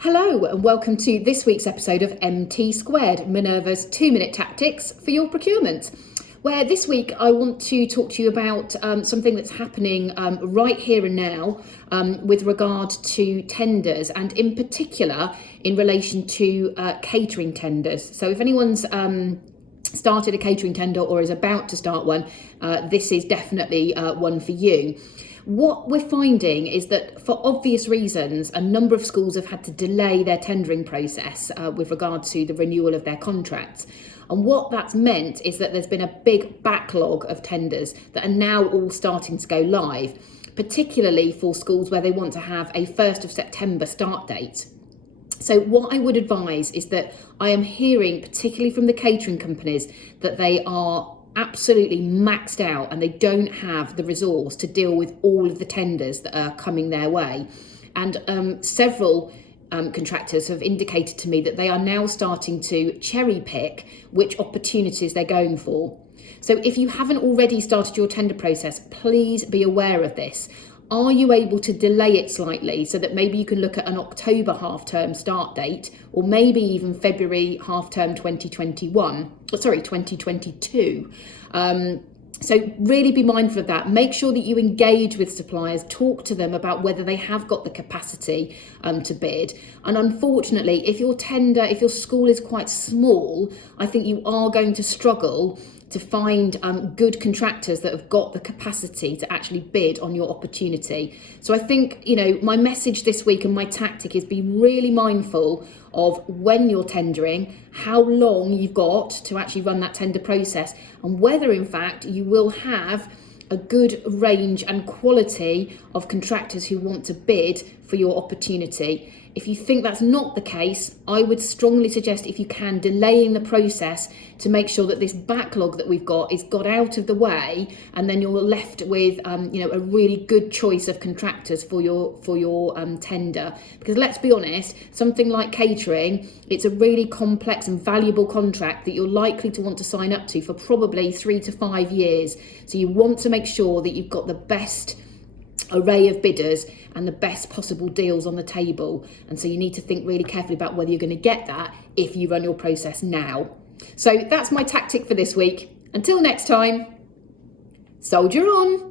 Hello and welcome to this week's episode of MT Squared, Minerva's 2-minute tactics for your procurement, where this week I want to talk to you about something that's happening right here and now with regard to tenders, and in particular in relation to catering tenders. So if anyone's started a catering tender or is about to start one, this is definitely one for you. What we're finding is that, for obvious reasons, a number of schools have had to delay their tendering process with regard to the renewal of their contracts. And what that's meant is that there's been a big backlog of tenders that are now all starting to go live, particularly for schools where they want to have a 1st of September start date. So what I would advise is that I am hearing, particularly from the catering companies, that they are absolutely maxed out and they don't have the resource to deal with all of the tenders that are coming their way. And several contractors have indicated to me that they are now starting to cherry pick which opportunities they're going for. So if you haven't already started your tender process, please be aware of this. Are you able to delay it slightly so that maybe you can look at an October half-term start date, or maybe even February half-term 2022? So really be mindful of that. Make sure that you engage with suppliers, talk to them about whether they have got the capacity to bid. And unfortunately, if your school is quite small, I think you are going to struggle to find good contractors that have got the capacity to actually bid on your opportunity. So I think, my message this week and my tactic is be really mindful of when you're tendering, how long you've got to actually run that tender process, and whether in fact you will have a good range and quality of contractors who want to bid for your opportunity. If you think that's not the case, I would strongly suggest, if you can, delaying the process to make sure that this backlog that we've got is got out of the way, and then you're left with a really good choice of contractors for your tender. Because let's be honest, something like catering, it's a really complex and valuable contract that you're likely to want to sign up to for probably 3 to 5 years. So you want to make sure that you've got the best array of bidders and the best possible deals on the table, and so you need to think really carefully about whether you're going to get that if you run your process now. So that's my tactic for this week. Until next time, soldier on.